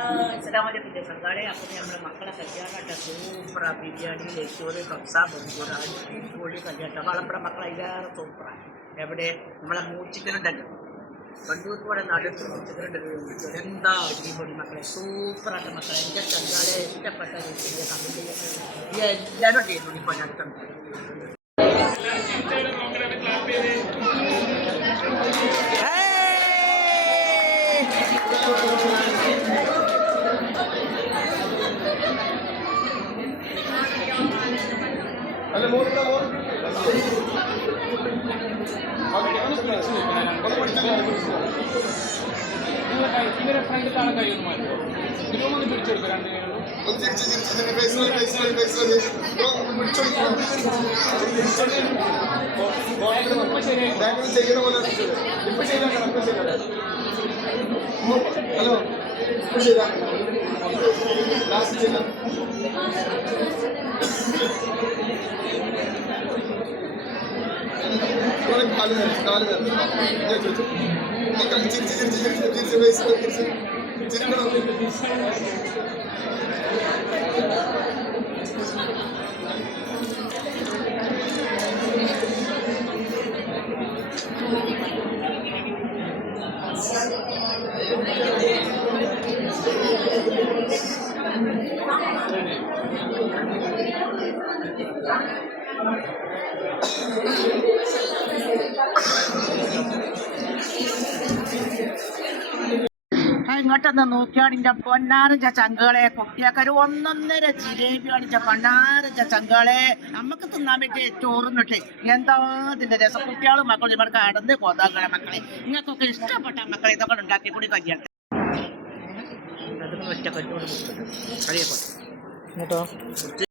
അസ്സലാമലൈക്കും സംഘാടേ. അപ്പോൾ നമ്മുടെ മക്കളെ കല്യാണമായിട്ട് സൂപ്പറാണ്. ബിരിയാണി, നെയ്ച്ചോറ്, കബ്സ, ബംഗൂർ, അടിപൊളി കല്യാണം. വളപ്പുറ മക്കളെ അതിലേറെ സൂപ്പറാണ്. എവിടെ നമ്മളെ മൂച്ചിക്കലുണ്ടല്ലോ, കണ്ണൂർ പോലെ നടുത്ത് മൂച്ചിക്കലുണ്ടല്ലോ. എന്താ അടിപൊളി മക്കളെ, സൂപ്പറായിട്ട് മക്കളെ. എൻ്റെ സംഘാടേ ഇഷ്ടപ്പെട്ട രീതിയിൽ കമ്മിറ്റി എല്ലാവരും ചെയ്യുന്നു. ഇപ്പോൾ അടുത്തുണ്ട് അല്ല മോള് ഇവരെ ഫ്രണ്ട് കാണാൻ കഴിയുന്നു. ഇതിലൊന്ന് പിടിച്ചെടുക്കുക രണ്ട് ചെയ്യുന്ന പോലെ ഇപ്പൊ ചെയ്താക്കണം. ഇപ്പൊ ചെയ്താൽ ഹലോ ഇപ്പൊ ചെയ്താൽ ലാസ്റ്റ് ചെയ്താൽ നാല് പേർ ചിരിച്ച് പൈസ ചിരിക്കണം. ഇങ്ങോട്ടൊന്ന് നോക്കിയാണിച്ച പൊന്നാറിച്ച ചങ്കുകളെ, കുട്ടിയാക്കൊരു ഒന്നൊന്നര ജിലേബി കാണിച്ച പൊന്നാറിച്ച ചങ്കുകളെ. നമുക്ക് തിന്നാൻ പറ്റിയ ചോറുന്നിട്ട് എന്താ ഇതിന്റെ രസം. കുട്ടികളും മക്കളും ഇവിടെ കടന്ന് കൊതാക്കണ മക്കളെ. നിങ്ങൾക്കൊക്കെ ഇഷ്ടപ്പെട്ട മക്കളെ ഇതൊക്കെ ഉണ്ടാക്കി കൂടി കല്യാണം ഒറ്റ കറ്റോട് കളിയെ